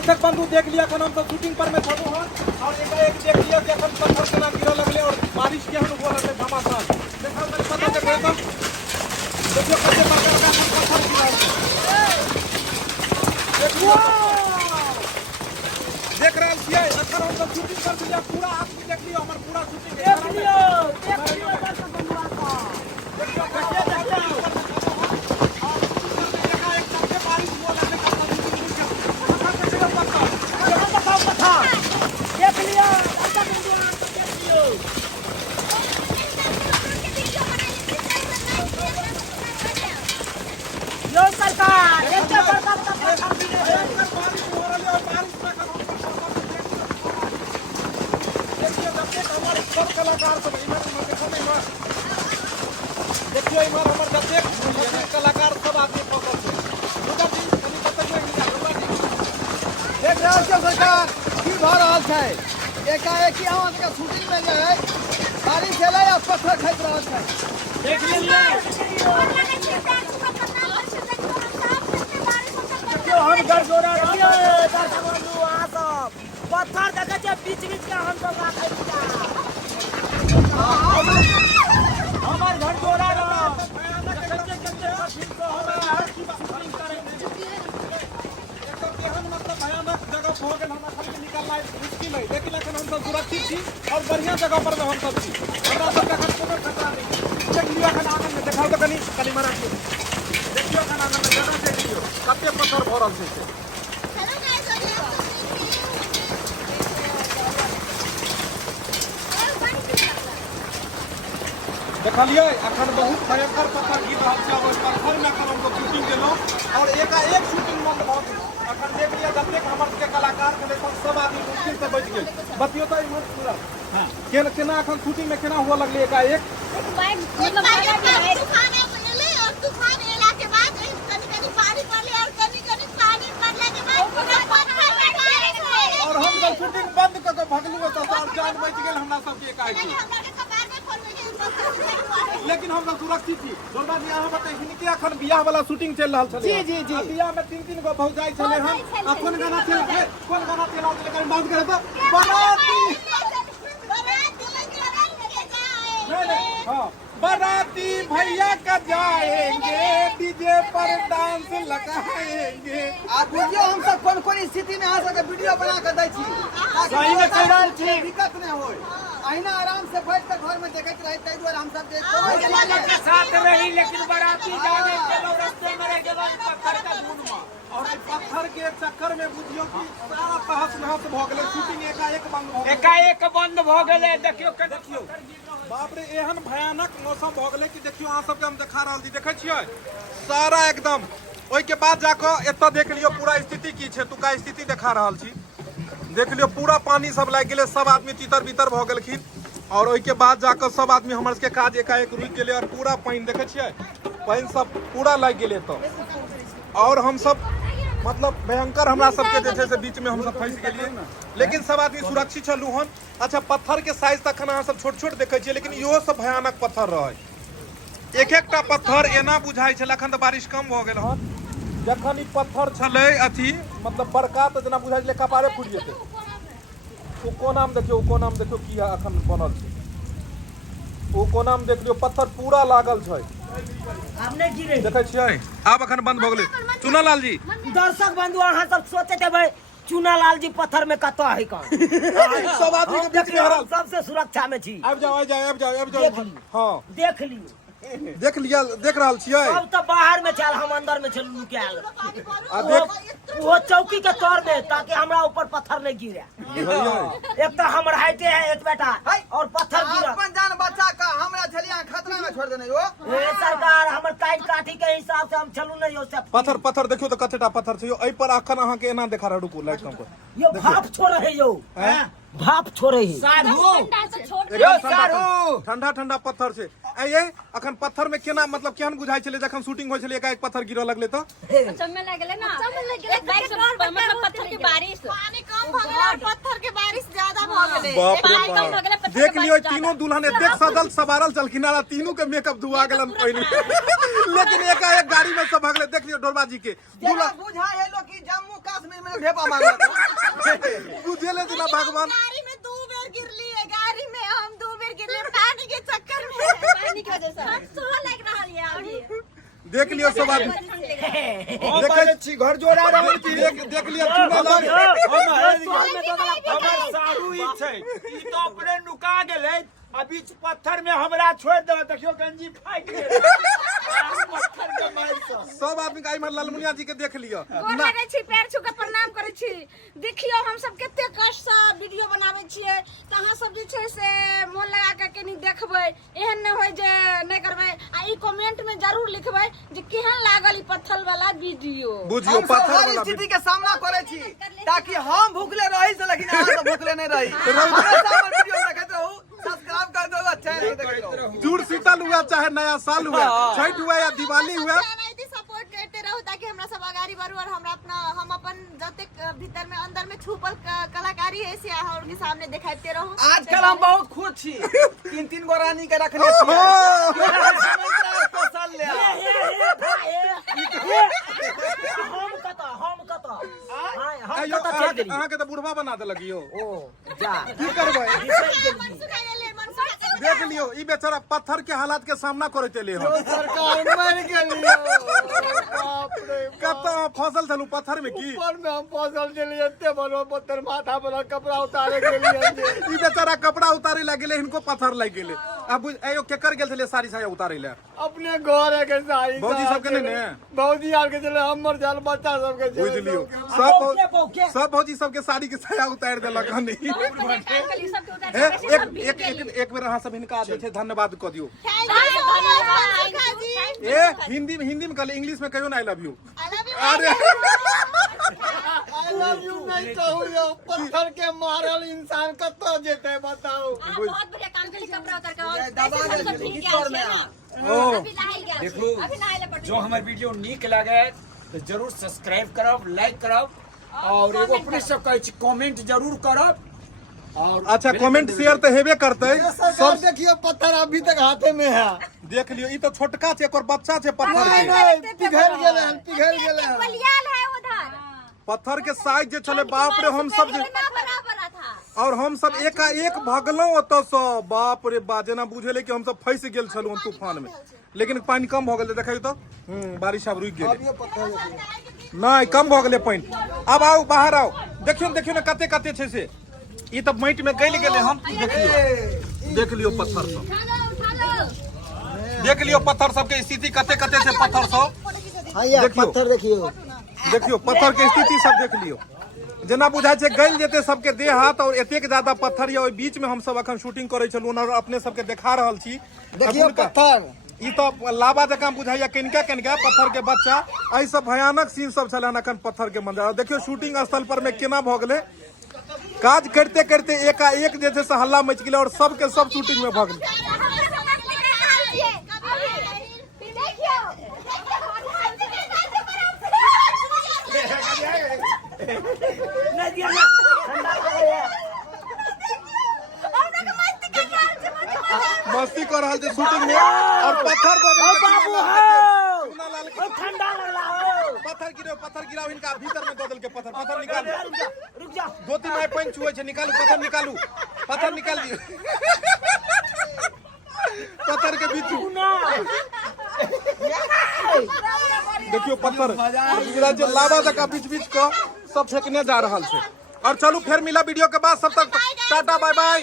दर्शक बंधु देख लिया हम तो शूटिंग पर में छलू हन और एक देख लिया कि अपन पत्थर केना गिरऽ लगले और बारिश केहन हुआ लगले घमासान देखल तनी पता चले एकदम देखियो कते प्रकार का पत्थर गिरल देखियो देख रहल छियै अखन हम तो शूटिंग कर दिया पूरा आदमी देख लियो हमर पूरा शूटिंग देख लियो दर्शक बंधुआ का देखियो देखियो सरकार कलाकार सब देखियो इमर हमर जतेक कलाकार सब आदमी फोकस छै देख रहल छियै सरकार की भऽ रहल छै एकाएकी अहाँ सबके शूटिंग में जे है बारिश भेलै आ पत्थर खसि रहल छै देख लियै हम गरगोरा रहिए दर्शक बंधु अहाँ सब पत्थर देखे छियै बीच बीच के हम सब राखै छियै हमर गरगोरा मुश्किल है लेकिन अखन हम सब सुरक्षित छी और बढ़िया जगह पर हम सब छी हमरा सब का कोनो खतरा नहीं देख लियो अखन आंगन में देखाओ तो कनी मारा छी देखियो अखन आंगन में जगह देख लियो कते पत्थर भरल छै से देखलिए अखन बहुत भयंकर पत्थर गिर रहल छै और पत्थर में अखन हम लोग शूटिंग केलहुं और एकाएक शूटिंग बंद भऽ गेल अखन देख लिया जतेक हमर के कलाकार के सब आदमी मुश्किल से बच गेल बतियो तो इमहर पूरा हां केना अखन शूटिंग में केना हुआ लगले एकाएक मतलब तूफान एले और तूफान एला के बाद कनी बारिश पड़ले और कनी पानी पड़ला के बाद और हम जब शूटिंग बंद क के भगलु तो जान बच गेल हमरा सब के एकाएक लेकिन हम सुरक्षित छी दोबारा यहाँ बताइ हिनके अखन बियाह वाला शूटिंग चल रहल छले जी बियाह में 3 गो भौजाई छले हम अपन गाना चल कोन गाना चला लेकिन बात करे तो बाराती हां बाराती भैया का जाएंगे डीजे पर डांस लगाएंगे आ वीडियो हम सब कोन स्थिति में आ सके वीडियो बना के दै छी सही में चल रहल छी दिक्कत नहीं होय अहिना आराम से बैठ के घर में देखैत रही तै दुआरे हम सब देख के साथ रही लेकिन बाराती जाने चलो रास्ते में रह गेल पत्थर का धुन में और पत्थर के चक्कर में बुझियो कि सारा तहस नहस भ गेलै शूटिंग एकाएक बंद भ गेलै देखियो बाप रे एहन भयानक मौसम भ गेलै कि देखियो अहाँ सबके हम देखा रहल छी देखै छियै सारा एकदम ओइ के बाद जाके एतऽ देख लियो पूरा स्थिति की छै तुका स्थिति देखा रहल छी देख लियो पूरा पानी सब लाग गेलै सब आदमी तितर बितर भ गेलखिन और ओइ के बाद जाके सब आदमी हमर सबके काज एकाएक रुक गेलै और पूरा पानी देखै छियै पानी सब पूरा लाग गेलै तो और हम सब मतलब भयंकर हमरा सबके जे छै से बीच में हम सब फंस गेलियै लेकिन सब आदमी सुरक्षित छलू हन अच्छा पत्थर के साइज तखन अहाँ सब छोट छोट देखै छियै लेकिन इहो सब भयानक पत्थर रहै एक-एकटा पत्थर एना बुझाइ छल अखन तऽ बारिश कम भ गेल हन जखन ई पत्थर छलै अथी मतलब बड़का तऽ जेना बुझाइ छलै कपारे फुटि जेतै ओ कोनाम देखियो की अखन बनल छै ओ कोनाम देख लियो पत्थर पूरा लागल छै हमने गिरे देखै छियै आब अखन बंद भ गेलै चुनालाल जी दर्शक बंधु अहाँ सब सोचे देबै चुनालाल जी पत्थर में कतो है कौन सब आदमी के बीच में हरल सबसे सुरक्षा में छी आबि जाओ हां देख लियो देख रहल छियै अब तो बाहर में चल हम अंदर में चल लुकायल आ देख वो चौकी के तौर पे ताकि हमरा ऊपर पत्थर नहीं गिरे एक तो हमर हाइटे है एक बेटा और पत्थर गिरा अपन जान बच्चा का हमरा झलिया खतरा में छोड़ देने हो ए सरकार हमर काट काठी के हिसाब से हम चलू नहीं हो सब पत्थर देखियो तो कतेटा पत्थर छै यो एहि पर अखन अहाँ के एना देखा रहा रुकू लाइट कम कर यो भाप छोड़ है यो भाप छोड़े ही ठंडा ठंडा पत्थर से ये अखन पत्थर में केना मतलब केहन बुझाई छले जखन शूटिंग होय छले एकाएक पत्थर गिरऽ लगले तो चम्मे लग गेलै ना एक बाइक से मतलब पत्थर के बारिश पानी कम भ गेलै और पत्थर के बारिश ज्यादा भ गेलै बाप रे बाप देख लियो तीनों दुल्हन एतेक सजल सवारल चलखिन आ तीनों के मेकअप धुआ गेलन पहले लेकिन एकाएक गाड़ी में सब भगले देख लियो डोरबा जी के दुल्हा बुझा है लो कि जम्मू कश्मीर में ढेपा मांगा बुझेले जना भगवान गाड़ी में 2 बेर गिरली है गाड़ी में हम 2 बेर गिरले पानी के चक्कर में पानी के वजह से हम सोह लग रहल है अभी देख लियो सब आदमी देखे छी घर जोड़ा रहल छी देख लियो चुना लग हमर सारू ई छै ई तो अपने नुका गेलै आ बीच पत्थर में हमरा छोड़ दे देखियो गंजी फाइट गेल पत्थर के मार से सब आदमी का इमहर लालमुनिया जी के देख लियो गोर लागै छी पैर छू के प्रणाम करै छी देखियो हम सब कते कष्ट से वीडियो बनाबै छियै त अहाँ सब जे छै से मोन लगा के कनी देखबै एहन न होय जे नै करबै आ ई कमेंट में जरूर लिखबै जे केहन लागल ई पत्थर वाला वीडियो बुझियो हम पत्थर हर वाला स्थिति के सामना करे छी ताकि हम भूखले रही से लेकिन अहाँ सब भूखले नहीं रही हमेशा हमर वीडियो देखत रहू सब्सक्राइब कर दो अच्छा है देखत रहू जुड़ शीतल हुआ चाहे नया साल हुआ छठ हुआ या दिवाली हुआ सपोर्ट करते रहो ताकि हमरा सब आगारी बढ़ू और हमरा अपना हम अपन जते भीतर में अंदर में छुपल कलाकारी है से और के सामने दिखाते रहो आजकल हम बहुत खुश छी 3-3 गो रानी के रखने छी फसल ले अहाँ के तो बुढ़वा बना दे लगियो ओ जा की करबै मन सुखाइ गेलै मन सुखाइ देख लियो ई बेचारा पत्थर के हालात के सामना करते ले हम सरकार मर गेलियो बाप रे कत फसल छलू पत्थर में की ऊपर में हम फसल चले एते बड़ो पत्थर माथा पर कपड़ा उतारे गेलियो ई बेचारा कपड़ा उतारे लग गेले इनको पत्थर लग गेले अब एयो केकर गेल छले साड़ी साया उतारे ले अपने घर है के साड़ी भौजी सब के ने भौजी आर के चले हमर जाल बच्चा सब के बुझ लियो सब भौजी सब के साड़ी के साया उतार देलक हनी एक बेर अहाँ सब हिनका दे छै धन्यवाद क दियो ए हिंदी में कहले इंग्लिश में कहियो ना आई लव यू अरे आई लव यू नहीं कहू यो पत्थर के मारल इंसान कतो जेते बताओ बहुत बढ़िया काम के कपड़ा उतार के दबा दे ईश्वर में अभी नहाई गया देखो अभी नहाई ले जो हमार वीडियो नीक लागे तो जरूर सब्सक्राइब करब लाइक करब और एगो अपने सब कहै छी कमेंट जरूर करब और अच्छा कमेंट शेयर तो हेबे करते सब देखियो पत्थर अभी तक हाथे में है देख लियो ई तो छोटका छै और बच्चा छै पत्थर नहीं के नहीं पिघल गेले बलियाल है उधर पत्थर के साइज जे छले बाप रे हम सब जे बराबर था और हम सब एकाएक भगलौ ओतऽ से बाप रे बा जेना बुझेले कि हम सब फंस गेल छलहुँ तूफान में लेकिन पानी कम भ गेलै देखियो तो बारिश अब रुक गेलै नहीं कम भ गेलै पानी अब आओ बाहर आओ देखियो ना कते कते छै से ई तो माटि में गल गेलै हम देख लियो पत्थर सब देख लियो पत्थर सब के स्थिति कते कते छै पत्थर सब पत्थर देखियो पत्थर के स्थिति सब देख लियो जेना बुझाय छै गल जेते सबके देह हाथ और एतेक ज्यादा पत्थर या ओइ बीच में हम सब अखन शूटिंग करे छलु और अपने सबके देखा रहल छी देखियो पत्थर ई तो लावा जकां बुझाइया कनिका पत्थर के बच्चा एहि सब भयानक सीन सब छलन अखन पत्थर के मंजर देखियो शूटिंग स्थल पर में केना भ गेलै काज करते करते एकाएक जे छै से हल्ला मच गेलै और सबके सब शूटिंग में भ गेलै मस्ती कर रहा है शूटिंग में और पत्थर ठंडा लगला पत्थर गिराओ इनका भीतर में दो के पत्थर निकाल रुक जा 2-3 माय पानी छुए छे निकालू पत्थर निकाल दियो पत्थर के बीच देखियो पत्थर पूरा जो लावा जका बीच को सब फेंकने जा रहा है और चलू फिर मिला वीडियो के बाद सब तक टाटा बाय बाय।